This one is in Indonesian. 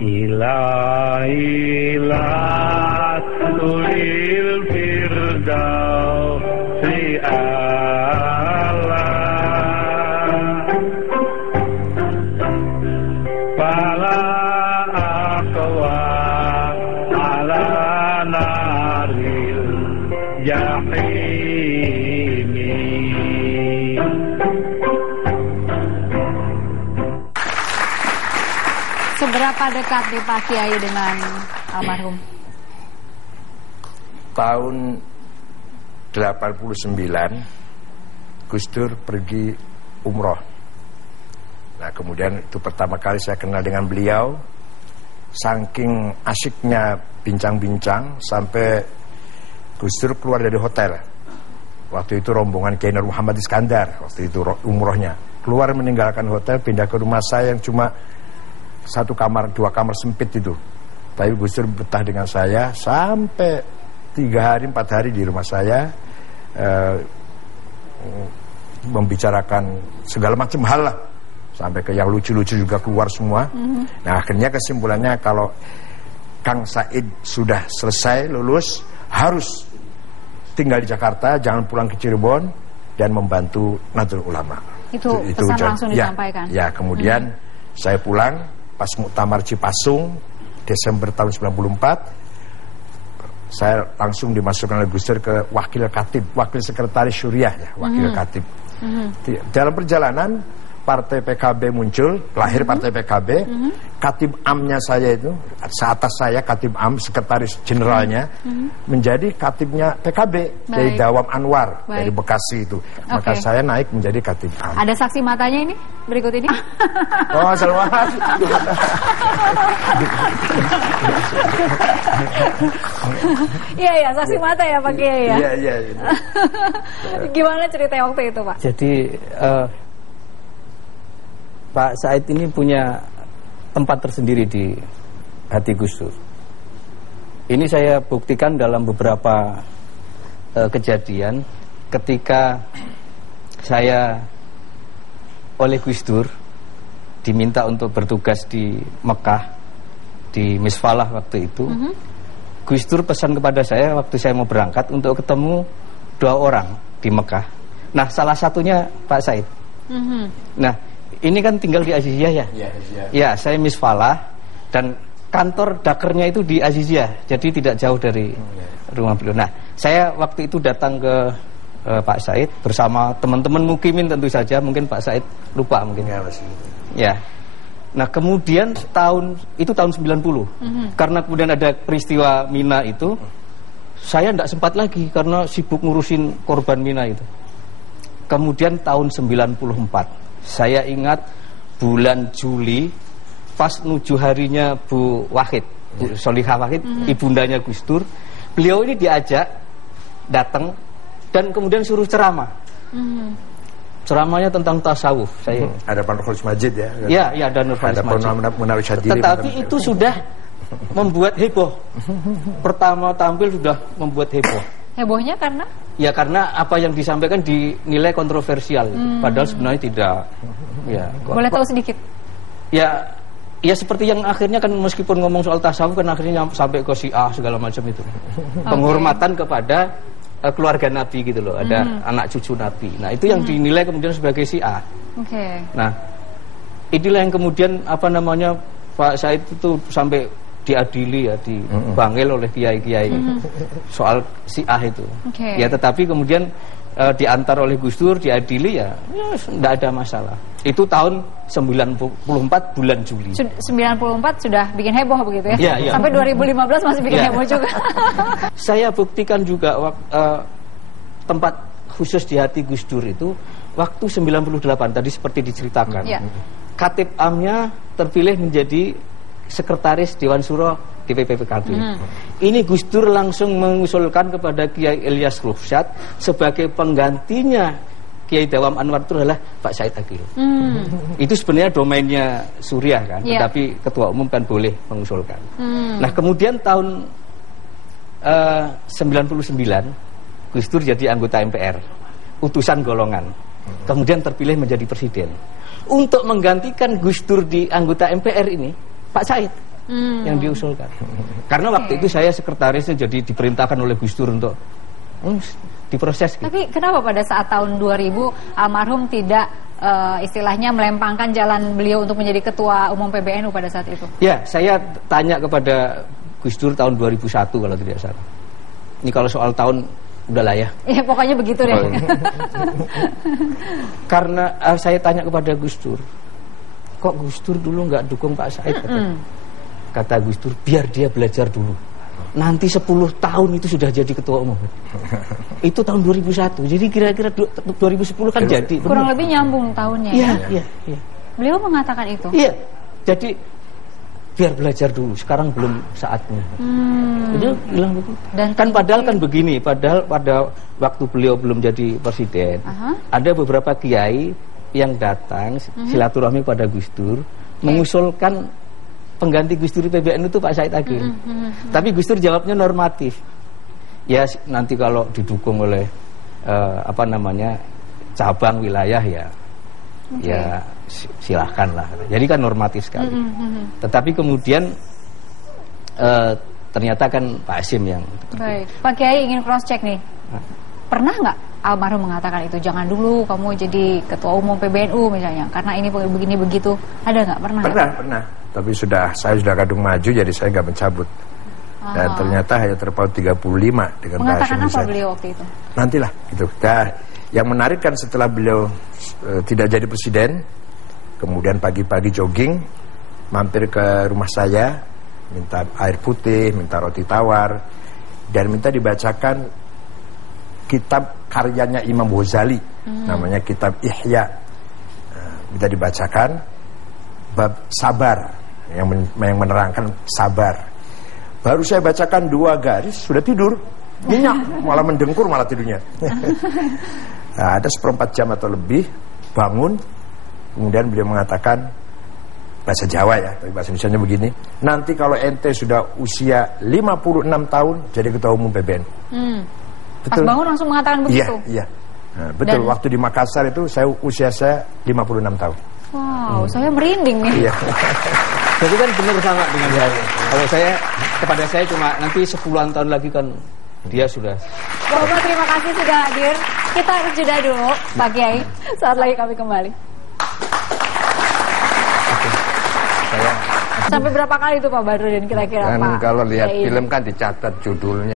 إلهي لا تلي الفردوس أعلى فلا أقوى على نار الجحيم. Seberapa dekat nih Pak Kiai dengan almarhum? Tahun 89 Gus Dur pergi umroh. Nah kemudian itu pertama kali saya kenal dengan beliau. Saking asyiknya bincang-bincang sampai Gus Dur keluar dari hotel. Waktu itu rombongan Kiai Nur Muhammad Iskandar. Waktu itu umrohnya. Keluar meninggalkan hotel, pindah ke rumah saya yang cuma 1 kamar, 2 kamar sempit itu. Tapi Gus Dur betah dengan saya sampai 3 hari, 4 hari di rumah saya, membicarakan segala macam hal lah, sampai ke yang lucu-lucu juga keluar semua. Nah akhirnya kesimpulannya kalau Kang Said sudah selesai lulus, harus tinggal di Jakarta, jangan pulang ke Cirebon dan membantu Nahdlatul Ulama. Itu pesan langsung disampaikan. Ya kemudian saya pulang pas Muktamar Cipasung Desember tahun 94, saya langsung dimasukkan oleh Gus Dur ke wakil katib, wakil sekretaris syuriah ya, wakil katib. Dalam perjalanan Partai PKB muncul, lahir Partai PKB. Katib amnya saya itu, seatas saya katib am, sekretaris jenderalnya, menjadi katibnya PKB dari Dawam Anwar dari Bekasi itu. Maka saya naik menjadi katib am. Ada saksi matanya ini berikut ini? Oh, selamat. Iya, saksi mata ya Pak Kiai ya. Iya. Gimana ceritanya waktu itu Pak? Jadi Pak Said ini punya tempat tersendiri di hati Gus Dur. Ini saya buktikan dalam beberapa kejadian ketika saya oleh Gus Dur diminta untuk bertugas di Mekah, di Misfalah waktu itu. Gus Dur pesan kepada saya waktu saya mau berangkat untuk ketemu 2 orang di Mekah. Nah salah satunya Pak Said. Nah ini kan tinggal di Aziziyah ya? Ya, saya Misfalah dan kantor dakernya itu di Aziziyah, jadi tidak jauh dari rumah beliau. Nah, saya waktu itu datang ke Pak Said bersama teman-teman mukimin tentu saja, mungkin Pak Said lupa mungkin. Ya. Nah, kemudian tahun 90. Karena kemudian ada peristiwa Mina itu, saya tidak sempat lagi karena sibuk ngurusin korban Mina itu. Kemudian tahun 94. Saya ingat bulan Juli pas menuju harinya Bu Wahid, Bu Solihah Wahid, ibundanya Gus Dur. Beliau ini diajak datang dan kemudian suruh ceramah. Ceramahnya tentang tasawuf. Saya ada Pak Nurholis Majid ya. Iya, ada Nurholis Majid. Tetapi itu sudah membuat heboh. Pertama tampil sudah membuat heboh. Hebohnya karena? Ya karena apa yang disampaikan dinilai kontroversial, padahal sebenarnya tidak. Ya. Boleh tahu sedikit? Ya seperti yang akhirnya kan meskipun ngomong soal tasawuf kan akhirnya sampai ke Syiah segala macam itu. Penghormatan kepada keluarga Nabi gitu loh, ada anak cucu Nabi. Nah itu yang dinilai kemudian sebagai Syiah. Nah inilah yang kemudian Pak Said itu sampai diadili ya, dibanggil oleh kiai-kiai soal Syiah itu. Ya tetapi kemudian diantar oleh Gus Dur, diadili ya tidak ada masalah. Itu tahun 94 bulan Juli. 94 sudah bikin heboh begitu ya? Ya. Sampai 2015 masih bikin heboh juga. Saya buktikan juga tempat khusus di hati Gus Dur itu waktu 98 tadi seperti diceritakan. Katib amnya terpilih menjadi sekretaris Dewan Syuro DPP PKB. Ini Gus Dur langsung mengusulkan kepada Kiai Ilyas Ruhsyad sebagai penggantinya Kiai Dawam Anwar itu adalah Pak Said Akil. Itu sebenarnya domainnya Suriah kan, tetapi Ketua Umum kan boleh mengusulkan. Nah kemudian tahun 99 Gus Dur jadi anggota MPR, utusan golongan. Kemudian terpilih menjadi presiden. Untuk menggantikan Gus Dur di anggota MPR ini Pak Said. yang diusulkan. Karena waktu itu saya sekretarisnya, jadi diperintahkan oleh Gus Dur untuk diproses. Tapi kenapa pada saat tahun 2000 almarhum tidak istilahnya melempangkan jalan beliau untuk menjadi ketua umum PBNU pada saat itu? Ya, saya tanya kepada Gus Dur tahun 2001 kalau tidak salah. Ini kalau soal tahun udahlah ya. Ya pokoknya begitu deh. Karena saya tanya kepada Gus Dur, kok Gus Dur dulu nggak dukung Pak Said? Kata Gus Dur, biar dia belajar dulu. Nanti 10 tahun itu sudah jadi ketua umum. Itu tahun 2001. Jadi kira-kira 2010 kan jadi. Kurang lebih nyambung tahunnya ya. Iya. Beliau mengatakan itu. Iya. Jadi biar belajar dulu, sekarang belum saatnya. Itu bilang begitu. Dan kan padahal kan begini, padahal pada waktu beliau belum jadi presiden, ada beberapa kiai yang datang silaturahmi pada Gus Dur, mengusulkan pengganti Gus Dur di PBNU itu Pak Said Agil. Tapi Gus Dur jawabnya normatif. Ya nanti kalau didukung oleh cabang wilayah ya. Ya silahkan lah. Jadi kan normatif sekali. Tetapi kemudian ternyata kan Pak Hasyim yang. Baik, Pak Kiai ingin cross check nih. Pernah nggak almarhum mengatakan itu, jangan dulu kamu jadi ketua umum PBNU misalnya, karena ini begini begitu? Ada nggak? Pernah. Tapi saya sudah kadung maju, jadi saya nggak mencabut. Dan ternyata hanya terpaut 35 dengan mengatakan apa beliau waktu itu? Nantilah gitu. Yang menarik kan setelah beliau tidak jadi presiden, kemudian pagi-pagi jogging, mampir ke rumah saya, minta air putih, minta roti tawar, dan minta dibacakan kitab karyanya Imam Ghazali, namanya kitab Ihya. Minta dibacakan bab sabar, yang menerangkan sabar. Baru saya bacakan 2 garis, sudah tidur. Nyenyak, malah mendengkur malah tidurnya. Nah, ada 1/4 jam atau lebih bangun, kemudian beliau mengatakan bahasa Jawa ya, tapi bahasa Indonesianya begini, nanti kalau ente sudah usia 56 tahun jadi ketua umum PBNU. Pas bangun langsung mengatakan begitu? Iya. Nah, betul. Waktu di Makassar itu usia saya 56 tahun. Wow, saya merinding nih. Iya. Jadi kan benar sama dengan saya. Kalau kepada saya cuma nanti 10-an tahun lagi kan dia sudah. Bapak terima kasih sudah hadir. Kita harus jeda dulu Pak Kiai. Saat lagi kami kembali. Sampai berapa kali itu Pak Badrudin kira-kira Pak? Kalau lihat film kan dicatat judulnya.